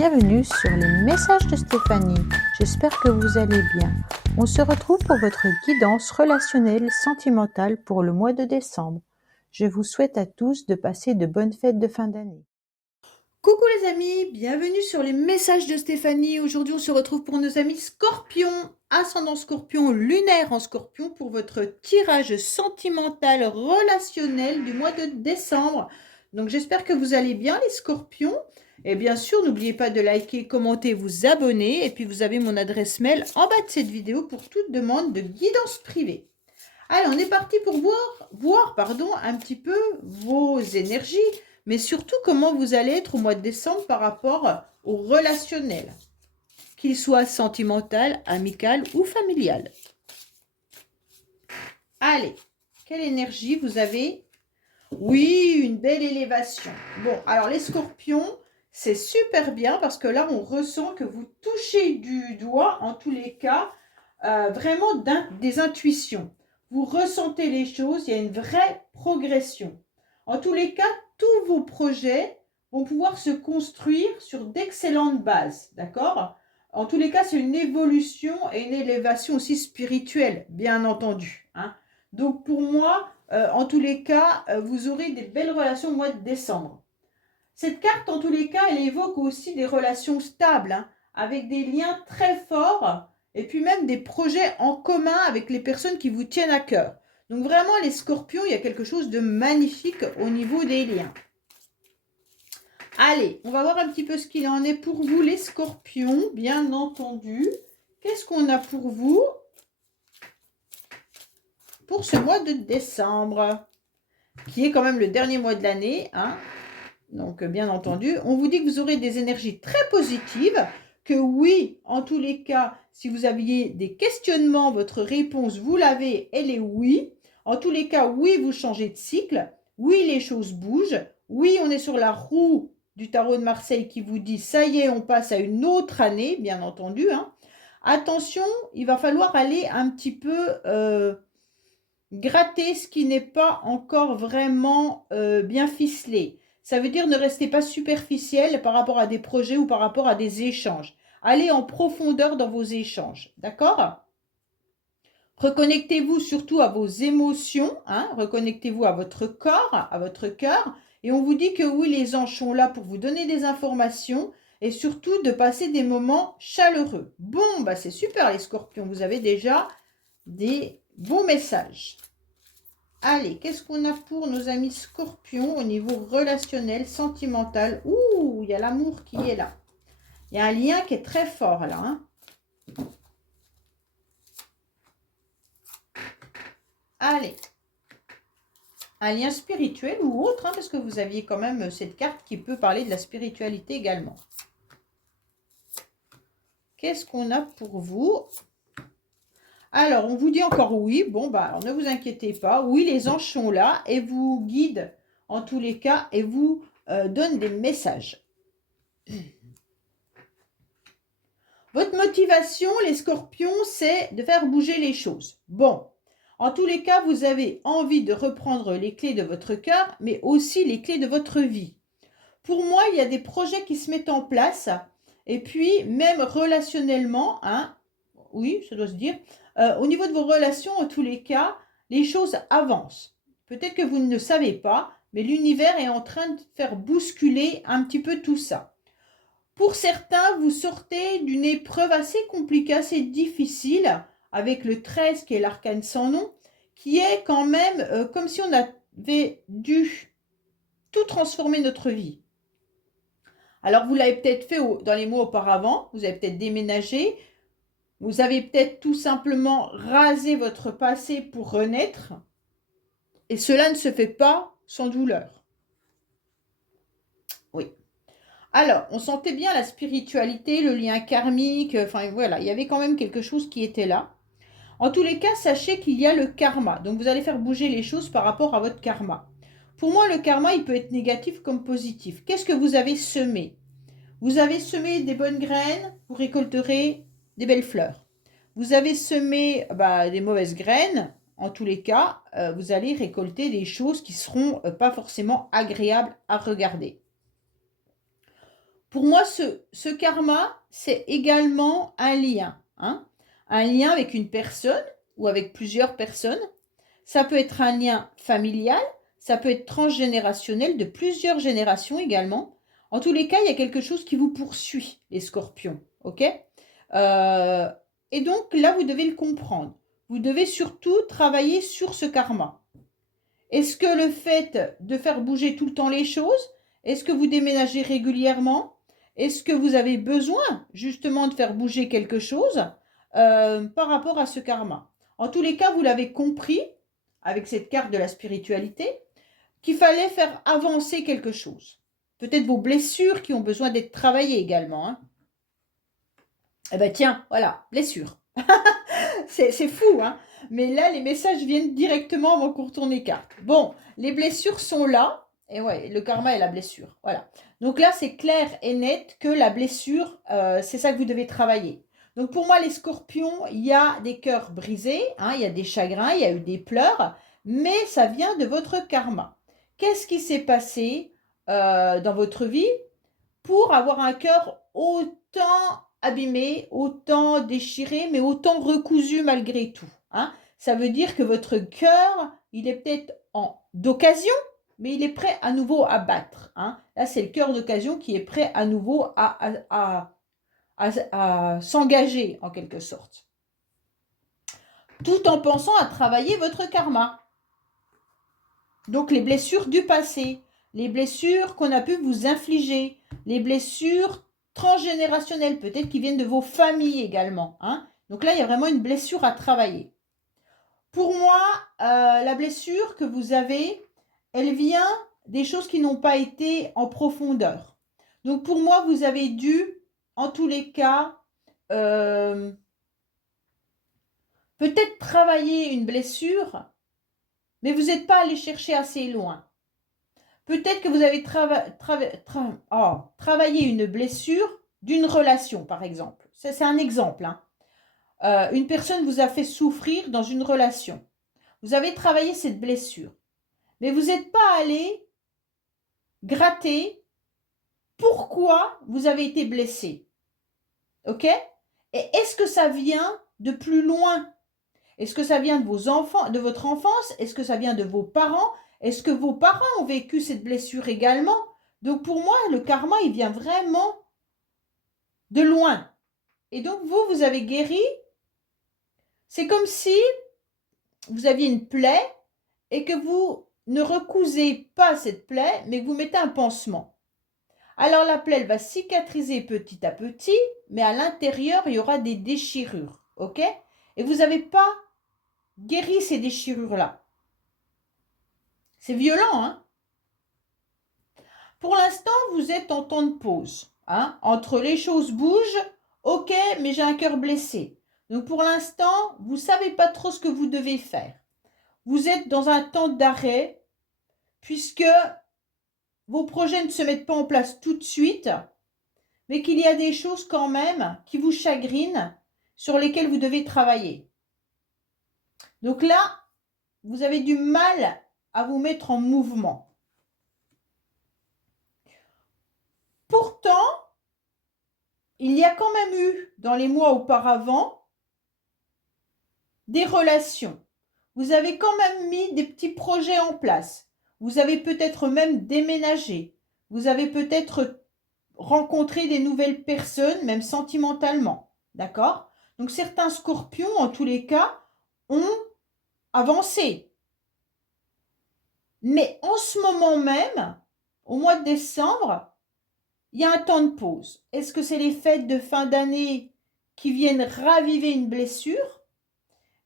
bienvenue sur les messages de Stéphanie. J'espère que vous allez bien. On se retrouve pour votre guidance relationnelle sentimentale pour le mois de décembre. Je vous souhaite à tous de passer de bonnes fêtes de fin d'année. Coucou les amis, bienvenue sur les messages de Stéphanie. Aujourd'hui, on se retrouve pour nos amis Scorpion, ascendant Scorpion, lunaire en Scorpion pour votre tirage sentimental relationnel du mois de décembre. Donc j'espère que vous allez bien les Scorpions. Et bien sûr, n'oubliez pas de liker, commenter, vous abonner. Et puis vous avez mon adresse mail en bas de cette vidéo pour toute demande de guidance privée. Allez, on est parti pour voir un petit peu vos énergies, mais surtout comment vous allez être au mois de décembre par rapport au relationnel, qu'il soit sentimental, amical ou familial. Allez, quelle énergie vous avez? Oui, une belle élévation. Bon, alors les scorpions, c'est super bien parce que là, on ressent que vous touchez du doigt, en tous les cas, vraiment des intuitions. Vous ressentez les choses, il y a une vraie progression. En tous les cas, tous vos projets vont pouvoir se construire sur d'excellentes bases, d'accord? En tous les cas, c'est une évolution et une élévation aussi spirituelle, bien entendu, hein. Donc pour moi, en tous les cas, vous aurez des belles relations au mois de décembre. Cette carte, en tous les cas, elle évoque aussi des relations stables, hein, avec des liens très forts et puis même des projets en commun avec les personnes qui vous tiennent à cœur. Donc vraiment, les scorpions, il y a quelque chose de magnifique au niveau des liens. Allez, on va voir un petit peu ce qu'il en est pour vous, les scorpions, bien entendu. Qu'est-ce qu'on a pour vous pour ce mois de décembre, qui est quand même le dernier mois de l'année, hein. Donc, bien entendu, on vous dit que vous aurez des énergies très positives, que oui, en tous les cas, si vous aviez des questionnements, votre réponse, vous l'avez, elle est oui. En tous les cas, oui, vous changez de cycle. Oui, les choses bougent. Oui, on est sur la roue du tarot de Marseille qui vous dit, ça y est, on passe à une autre année, bien entendu, hein. Attention, il va falloir aller un petit peu gratter ce qui n'est pas encore vraiment bien ficelé. Ça veut dire ne restez pas superficiel par rapport à des projets ou par rapport à des échanges. Allez en profondeur dans vos échanges, d'accord? Reconnectez-vous surtout à vos émotions, hein? Reconnectez-vous à votre corps, à votre cœur. Et on vous dit que oui, les anges sont là pour vous donner des informations et surtout de passer des moments chaleureux. Bon, bah c'est super les scorpions, vous avez déjà des bons messages. Allez, qu'est-ce qu'on a pour nos amis scorpions au niveau relationnel, sentimental? Ouh, il y a l'amour qui est là. Il y a un lien qui est très fort là, hein. Allez. Un lien spirituel ou autre, hein, parce que vous aviez quand même cette carte qui peut parler de la spiritualité également. Qu'est-ce qu'on a pour vous? Alors, on vous dit encore oui. Bon, bah, alors ne vous inquiétez pas. Oui, les anges sont là et vous guident en tous les cas et vous donnent des messages. Votre motivation, les scorpions, c'est de faire bouger les choses. Bon, en tous les cas, vous avez envie de reprendre les clés de votre cœur, mais aussi les clés de votre vie. Pour moi, il y a des projets qui se mettent en place, et puis même relationnellement, hein, oui, ça doit se dire, au niveau de vos relations, en tous les cas, les choses avancent. Peut-être que vous ne le savez pas, mais l'univers est en train de faire bousculer un petit peu tout ça. Pour certains, vous sortez d'une épreuve assez compliquée, assez difficile, avec le 13 qui est l'arcane sans nom, qui est quand même comme si on avait dû tout transformer notre vie. Alors, vous l'avez peut-être fait dans les mois auparavant, vous avez peut-être déménagé, vous avez peut-être tout simplement rasé votre passé pour renaître, et cela ne se fait pas sans douleur. Oui. Alors, on sentait bien la spiritualité, le lien karmique, enfin voilà, il y avait quand même quelque chose qui était là. En tous les cas, sachez qu'il y a le karma. Donc, vous allez faire bouger les choses par rapport à votre karma. Pour moi, le karma, il peut être négatif comme positif. Qu'est-ce que vous avez semé? Vous avez semé des bonnes graines, vous récolterez des belles fleurs. Vous avez semé des mauvaises graines, en tous les cas, vous allez récolter des choses qui ne seront pas forcément agréables à regarder. Pour moi, ce karma, c'est également un lien, hein. Un lien avec une personne ou avec plusieurs personnes. Ça peut être un lien familial, ça peut être transgénérationnel, de plusieurs générations également. En tous les cas, il y a quelque chose qui vous poursuit, les scorpions, ok? Euh, et donc là, vous devez le comprendre. Vous devez surtout travailler sur ce karma. Est-ce que le fait de faire bouger tout le temps les choses, est-ce que vous déménagez régulièrement? Est-ce que vous avez besoin justement de faire bouger quelque chose par rapport à ce karma? En tous les cas, vous l'avez compris avec cette carte de la spiritualité, qu'il fallait faire avancer quelque chose. Peut-être vos blessures qui ont besoin d'être travaillées également, hein. Eh ben tiens, voilà, blessure. C'est fou, hein. Mais là, les messages viennent directement avant qu'on retourne les cartes. Bon, les blessures sont là. Et ouais, le karma et la blessure. Voilà. Donc là, c'est clair et net que la blessure, c'est ça que vous devez travailler. Donc pour moi, les scorpions, il y a des cœurs brisés, hein, il y a des chagrins, il y a eu des pleurs, mais ça vient de votre karma. Qu'est-ce qui s'est passé dans votre vie pour avoir un cœur autant abîmé, autant déchiré, mais autant recousu malgré tout, hein? Ça veut dire que votre cœur, il est peut-être en d'occasion, mais il est prêt à nouveau à battre, hein? Là, c'est le cœur d'occasion qui est prêt à nouveau à s'engager en quelque sorte, tout en pensant à travailler votre karma. Donc les blessures du passé, les blessures qu'on a pu vous infliger, les blessures transgénérationnelles, peut-être qui viennent de vos familles également, hein. Donc là, il y a vraiment une blessure à travailler. Pour moi, la blessure que vous avez, elle vient des choses qui n'ont pas été en profondeur. Donc pour moi, vous avez dû, en tous les cas, peut-être travailler une blessure, mais vous n'êtes pas allé chercher assez loin. Peut-être que vous avez travaillé une blessure d'une relation, par exemple. C'est un exemple, hein. Une personne vous a fait souffrir dans une relation. Vous avez travaillé cette blessure. Mais vous n'êtes pas allé gratter pourquoi vous avez été blessé. OK? Et est-ce que ça vient de plus loin? Est-ce que ça vient de vos enfants, de votre enfance? Est-ce que ça vient de vos parents? Est-ce que vos parents ont vécu cette blessure également? Donc pour moi, le karma, il vient vraiment de loin. Et donc vous avez guéri. C'est comme si vous aviez une plaie et que vous ne recousez pas cette plaie, mais que vous mettez un pansement. Alors la plaie, elle va cicatriser petit à petit, mais à l'intérieur, il y aura des déchirures. OK? Et vous n'avez pas guéri ces déchirures-là. C'est violent, hein? Pour l'instant, vous êtes en temps de pause, hein? Entre les choses bougent, ok, mais j'ai un cœur blessé. Donc pour l'instant, vous ne savez pas trop ce que vous devez faire. Vous êtes dans un temps d'arrêt, puisque vos projets ne se mettent pas en place tout de suite, mais qu'il y a des choses quand même qui vous chagrinent, sur lesquelles vous devez travailler. Donc là, vous avez du mal à vous mettre en mouvement. Pourtant, il y a quand même eu, dans les mois auparavant, des relations. Vous avez quand même mis des petits projets en place. Vous avez peut-être même déménagé. Vous avez peut-être rencontré des nouvelles personnes, même sentimentalement. D'accord? Donc certains scorpions, en tous les cas, ont avancé. Mais en ce moment même, au mois de décembre, il y a un temps de pause. Est-ce que c'est les fêtes de fin d'année qui viennent raviver une blessure?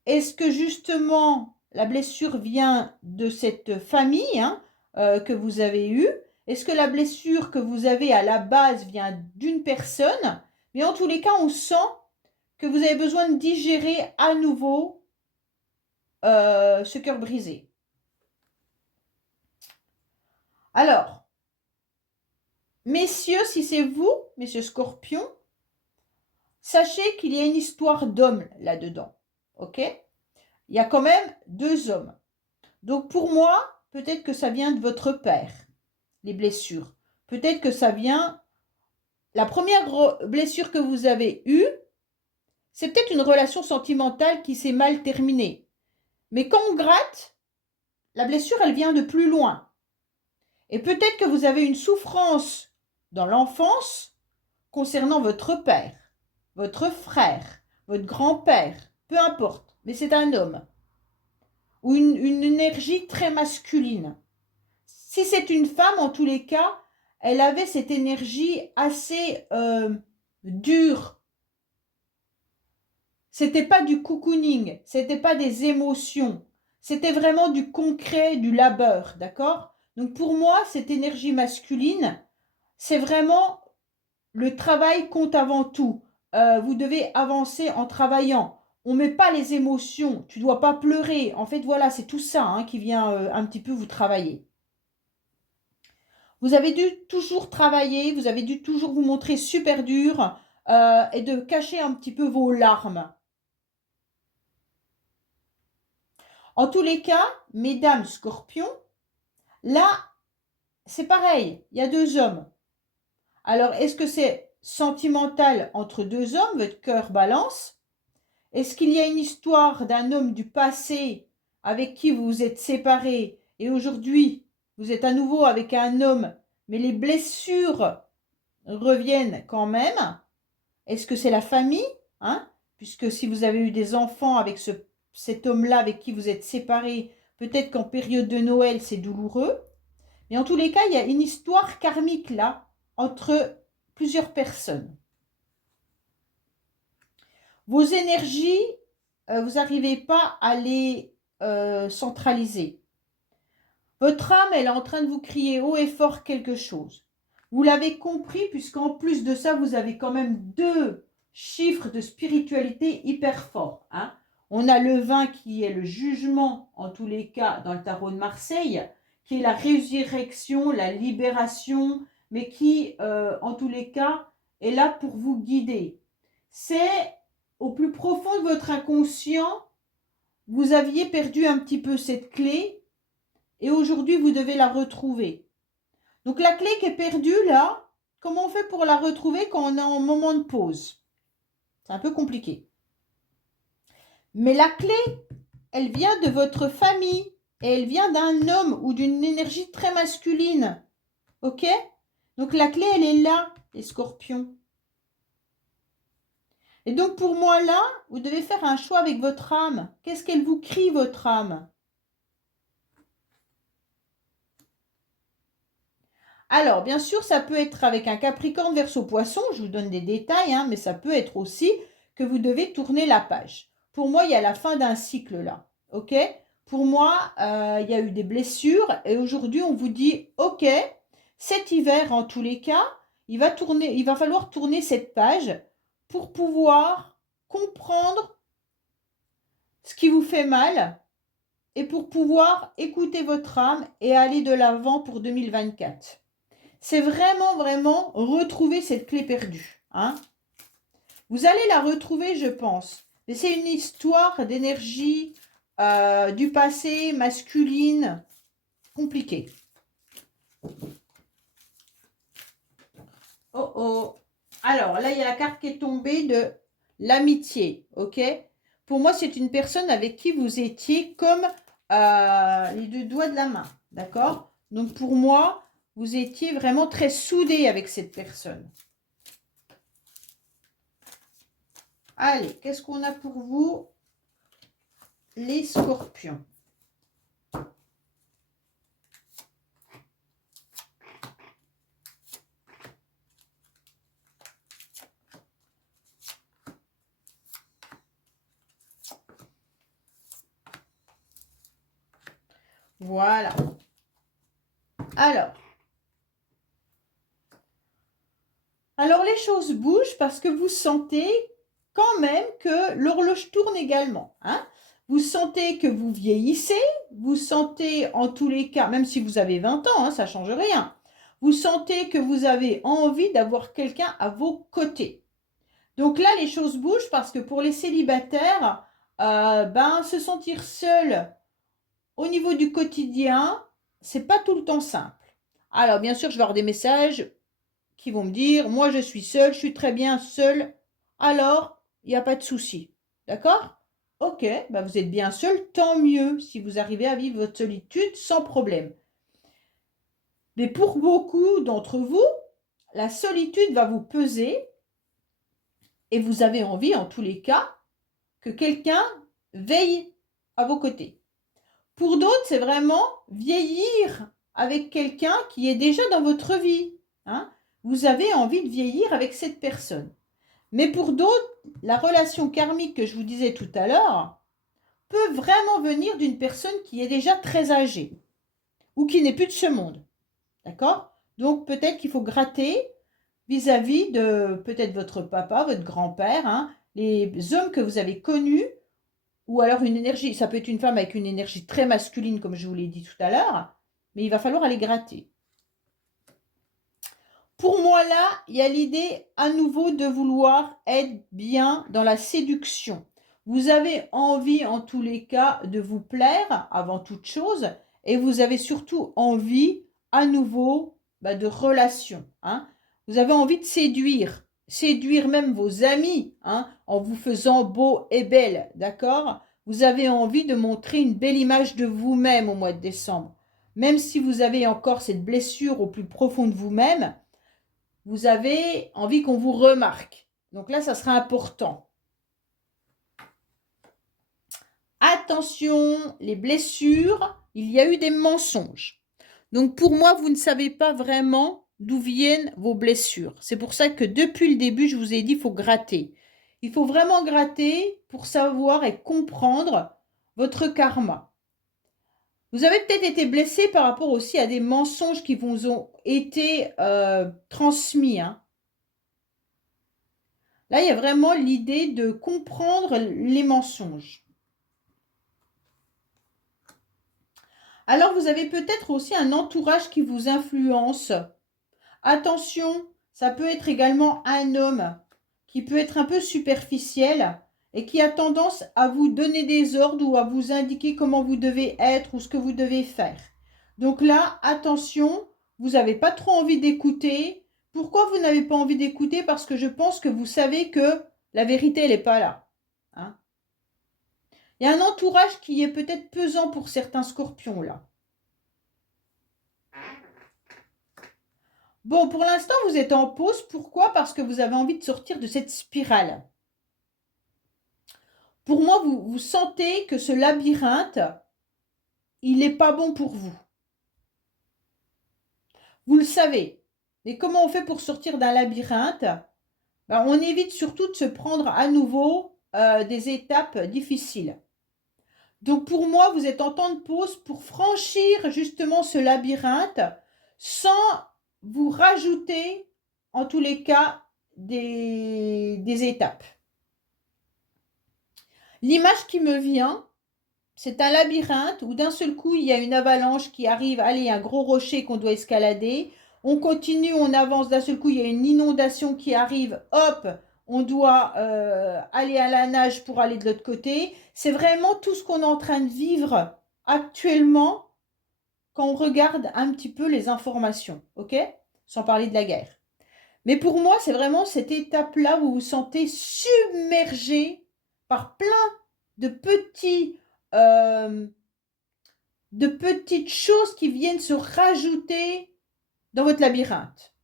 Est-ce que justement la blessure vient de cette famille, hein, que vous avez eue? Est-ce que la blessure que vous avez à la base vient d'une personne? Mais en tous les cas, on sent que vous avez besoin de digérer à nouveau ce cœur brisé. Alors, messieurs, si c'est vous, messieurs Scorpions, sachez qu'il y a une histoire d'homme là-dedans. OK? Il y a quand même 2 hommes. Donc pour moi, peut-être que ça vient de votre père, les blessures. Peut-être que ça vient la première blessure que vous avez eue, c'est peut-être une relation sentimentale qui s'est mal terminée. Mais quand on gratte, la blessure, elle vient de plus loin. Et peut-être que vous avez une souffrance dans l'enfance concernant votre père, votre frère, votre grand-père, peu importe, mais c'est un homme, ou une énergie très masculine. Si c'est une femme, en tous les cas, elle avait cette énergie assez dure. C'était pas du cocooning, c'était pas des émotions, c'était vraiment du concret, du labeur, d'accord? Donc pour moi, cette énergie masculine, c'est vraiment le travail compte avant tout. Vous devez avancer en travaillant. On ne met pas les émotions. Tu ne dois pas pleurer. En fait, voilà, c'est tout ça hein, qui vient un petit peu vous travailler. Vous avez dû toujours travailler, vous avez dû toujours vous montrer super dur et de cacher un petit peu vos larmes. En tous les cas, mesdames scorpions, là, c'est pareil, il y a deux hommes. Alors, est-ce que c'est sentimental entre deux hommes, votre cœur balance? Est-ce qu'il y a une histoire d'un homme du passé avec qui vous vous êtes séparés et aujourd'hui vous êtes à nouveau avec un homme, mais les blessures reviennent quand même? Est-ce que c'est la famille, hein? Puisque si vous avez eu des enfants avec cet homme-là avec qui vous êtes séparés, peut-être qu'en période de Noël c'est douloureux. Mais en tous les cas, il y a une histoire karmique là entre plusieurs personnes. Vos énergies, vous n'arrivez pas à les centraliser. Votre âme, elle est en train de vous crier haut et fort quelque chose. Vous l'avez compris, puisqu'en plus de ça, vous avez quand même deux chiffres de spiritualité hyper forts. Hein. On a le 20 qui est le jugement, en tous les cas, dans le tarot de Marseille, qui est la résurrection, la libération, mais qui, en tous les cas, est là pour vous guider. C'est au plus profond de votre inconscient, vous aviez perdu un petit peu cette clé et aujourd'hui, vous devez la retrouver. Donc, la clé qui est perdue, là, comment on fait pour la retrouver quand on est en moment de pause? C'est un peu compliqué. Mais la clé, elle vient de votre famille et elle vient d'un homme ou d'une énergie très masculine. Ok? Donc, la clé, elle est là, les scorpions. Et donc, pour moi, là, vous devez faire un choix avec votre âme. Qu'est-ce qu'elle vous crie, votre âme? Alors, bien sûr, ça peut être avec un Capricorne, Verseau, Poisson. Je vous donne des détails, hein, mais ça peut être aussi que vous devez tourner la page. Pour moi, il y a la fin d'un cycle là. Ok? Pour moi, il y a eu des blessures et aujourd'hui, on vous dit, ok, cet hiver, en tous les cas, il va falloir tourner cette page pour pouvoir comprendre ce qui vous fait mal et pour pouvoir écouter votre âme et aller de l'avant pour 2024. C'est vraiment, vraiment retrouver cette clé perdue. Hein. Vous allez la retrouver, je pense. Mais c'est une histoire d'énergie du passé, masculine, compliquée. Oh oh. Alors, là, il y a la carte qui est tombée de l'amitié. Ok? Pour moi, c'est une personne avec qui vous étiez comme les deux doigts de la main. D'accord? Donc, pour moi, vous étiez vraiment très soudés avec cette personne. Allez, qu'est-ce qu'on a pour vous, les scorpions? Voilà. Alors, les choses bougent parce que vous sentez quand même que l'horloge tourne également. Hein. Vous sentez que vous vieillissez, vous sentez en tous les cas, même si vous avez 20 ans, hein, ça ne change rien, vous sentez que vous avez envie d'avoir quelqu'un à vos côtés. Donc là, les choses bougent parce que pour les célibataires, se sentir seul au niveau du quotidien, c'est pas tout le temps simple. Alors, bien sûr, je vais avoir des messages qui vont me dire, moi je suis seule, je suis très bien seule, alors il n'y a pas de souci. D'accord? Ok, bah vous êtes bien seul, tant mieux si vous arrivez à vivre votre solitude sans problème. Mais pour beaucoup d'entre vous, la solitude va vous peser et vous avez envie, en tous les cas, que quelqu'un veille à vos côtés. Pour d'autres, c'est vraiment vieillir avec quelqu'un qui est déjà dans votre vie. Hein. Vous avez envie de vieillir avec cette personne. Mais pour d'autres, la relation karmique que je vous disais tout à l'heure peut vraiment venir d'une personne qui est déjà très âgée ou qui n'est plus de ce monde. D'accord? Donc peut-être qu'il faut gratter vis-à-vis de peut-être votre papa, votre grand-père, hein, les hommes que vous avez connus, ou alors une énergie, ça peut être une femme avec une énergie très masculine, comme je vous l'ai dit tout à l'heure, mais il va falloir aller gratter. Pour moi, là, il y a l'idée à nouveau de vouloir être bien dans la séduction. Vous avez envie, en tous les cas, de vous plaire avant toute chose, et vous avez surtout envie, à nouveau, de relations. Hein. Vous avez envie de séduire même vos amis, hein, en vous faisant beau et belle, d'accord? Vous avez envie de montrer une belle image de vous-même au mois de décembre. Même si vous avez encore cette blessure au plus profond de vous-même, vous avez envie qu'on vous remarque. Donc là, ça sera important. Attention, les blessures, il y a eu des mensonges. Donc pour moi, vous ne savez pas vraiment d'où viennent vos blessures. C'est pour ça que depuis le début, je vous ai dit, il faut gratter. Il faut vraiment gratter pour savoir et comprendre votre karma. Vous avez peut-être été blessé par rapport aussi à des mensonges qui vous ont été transmis. Hein. Là, il y a vraiment l'idée de comprendre les mensonges. Alors, vous avez peut-être aussi un entourage qui vous influence. Attention, ça peut être également un homme qui peut être un peu superficiel et qui a tendance à vous donner des ordres ou à vous indiquer comment vous devez être ou ce que vous devez faire. Donc là, attention, vous n'avez pas trop envie d'écouter. Pourquoi vous n'avez pas envie d'écouter? Parce que je pense que vous savez que la vérité, elle n'est pas là. Hein. Il y a un entourage qui est peut-être pesant pour certains scorpions là. Bon, pour l'instant, vous êtes en pause. Pourquoi? Parce que vous avez envie de sortir de cette spirale. Pour moi, vous sentez que ce labyrinthe, il n'est pas bon pour vous. Vous le savez. Mais comment on fait pour sortir d'un labyrinthe? On évite surtout de se prendre à nouveau des étapes difficiles. Donc pour moi, vous êtes en temps de pause pour franchir justement ce labyrinthe sans vous rajouter, en tous les cas, des étapes. L'image qui me vient, c'est un labyrinthe où d'un seul coup, il y a une avalanche qui arrive, allez, un gros rocher qu'on doit escalader. On continue, on avance, d'un seul coup, il y a une inondation qui arrive, hop, on doit aller à la nage pour aller de l'autre côté. C'est vraiment tout ce qu'on est en train de vivre actuellement quand on regarde un petit peu les informations, ok? Sans parler de la guerre. Mais pour moi, c'est vraiment cette étape-là où vous vous sentez submergé par plein de petites choses qui viennent se rajouter dans votre labyrinthe.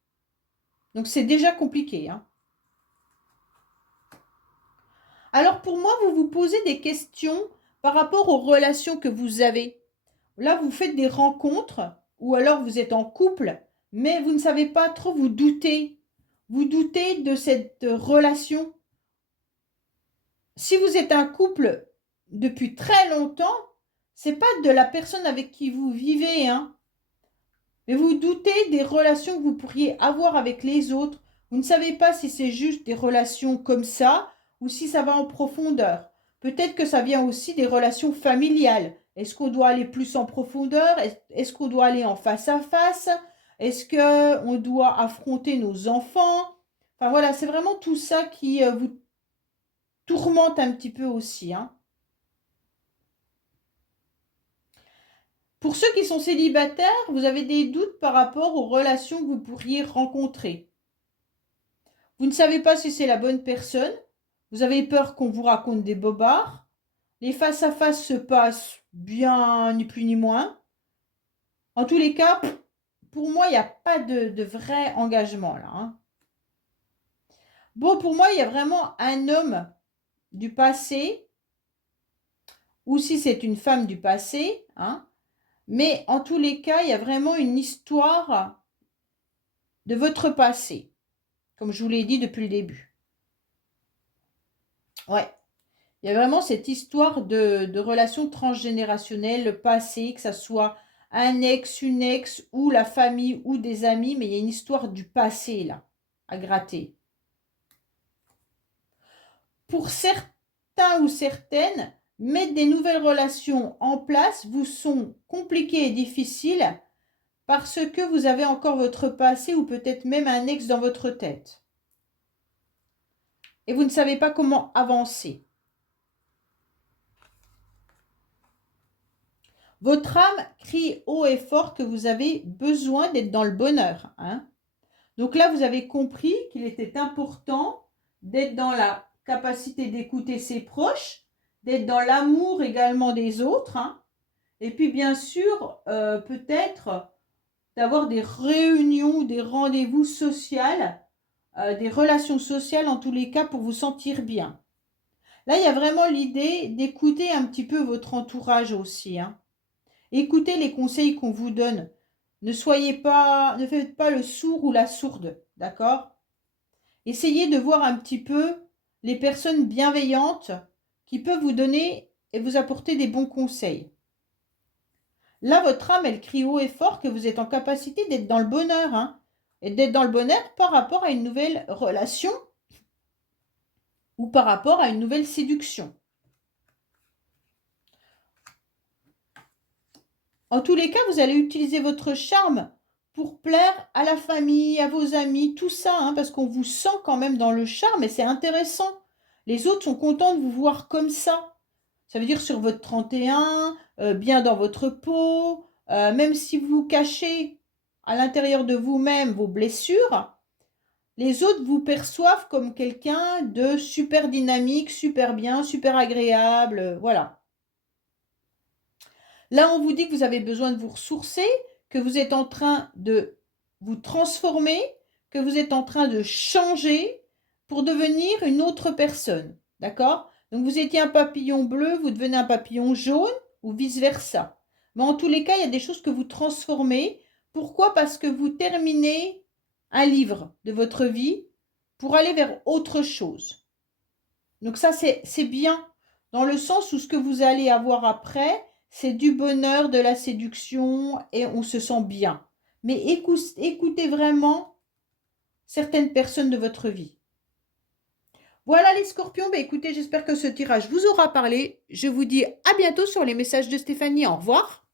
Donc c'est déjà compliqué. Hein. Alors pour moi, vous vous posez des questions par rapport aux relations que vous avez. Là, vous faites des rencontres ou alors vous êtes en couple, mais vous ne savez pas trop, vous doutez. Vous doutez de cette relation. Si vous êtes un couple depuis très longtemps, c'est pas de la personne avec qui vous vivez, hein. Mais vous doutez des relations que vous pourriez avoir avec les autres. Vous ne savez pas si c'est juste des relations comme ça ou si ça va en profondeur. Peut-être que ça vient aussi des relations familiales. Est-ce qu'on doit aller plus en profondeur? Est-ce qu'on doit aller en face à face? Est-ce qu'on doit affronter nos enfants? Enfin voilà, c'est vraiment tout ça qui vous tourmente un petit peu aussi. Hein. Pour ceux qui sont célibataires, vous avez des doutes par rapport aux relations que vous pourriez rencontrer. Vous ne savez pas si c'est la bonne personne. Vous avez peur qu'on vous raconte des bobards. Les face-à-face se passent bien, ni plus ni moins. En tous les cas, pour moi, il n'y a pas de vrai engagement là, hein. Bon, pour moi, il y a vraiment un homme du passé, ou si c'est une femme du passé, hein. Mais en tous les cas, il y a vraiment une histoire de votre passé, comme je vous l'ai dit depuis le début. Ouais. Il y a vraiment cette histoire de relation transgénérationnelle passée, que ça soit un ex, une ex, ou la famille, ou des amis, mais il y a une histoire du passé, là, à gratter. Pour certains ou certaines, mettre des nouvelles relations en place vous sont compliquées et difficiles parce que vous avez encore votre passé ou peut-être même un ex dans votre tête. Et vous ne savez pas comment avancer. Votre âme crie haut et fort que vous avez besoin d'être dans le bonheur, hein. Donc là, vous avez compris qu'il était important d'être dans la capacité d'écouter ses proches, d'être dans l'amour également des autres, hein. Et puis bien sûr, peut-être d'avoir des réunions, des rendez-vous sociaux, des relations sociales en tous les cas pour vous sentir bien. Là, il y a vraiment l'idée d'écouter un petit peu votre entourage aussi, hein. Écoutez les conseils qu'on vous donne. Ne faites pas le sourd ou la sourde, d'accord? Essayez de voir un petit peu les personnes bienveillantes qui peuvent vous donner et vous apporter des bons conseils. Là, votre âme, elle crie haut et fort que vous êtes en capacité d'être dans le bonheur, hein, et d'être dans le bonheur par rapport à une nouvelle relation ou par rapport à une nouvelle séduction. En tous les cas, vous allez utiliser votre charme pour plaire à la famille, à vos amis, tout ça, hein, parce qu'on vous sent quand même dans le charme et c'est intéressant. Les autres sont contents de vous voir comme ça. Ça veut dire sur votre 31, bien dans votre peau, même si vous cachez à l'intérieur de vous-même vos blessures, les autres vous perçoivent comme quelqu'un de super dynamique, super bien, super agréable, voilà. Là, on vous dit que vous avez besoin de vous ressourcer, que vous êtes en train de vous transformer, que vous êtes en train de changer pour devenir une autre personne. D'accord? Donc, vous étiez un papillon bleu, vous devenez un papillon jaune ou vice-versa. Mais en tous les cas, il y a des choses que vous transformez. Pourquoi? Parce que vous terminez un livre de votre vie pour aller vers autre chose. Donc ça, c'est bien dans le sens où ce que vous allez avoir après, c'est du bonheur, de la séduction et on se sent bien. Mais écoutez vraiment certaines personnes de votre vie. Voilà les scorpions, bah écoutez, j'espère que ce tirage vous aura parlé. Je vous dis à bientôt sur les messages de Stéphanie. Au revoir.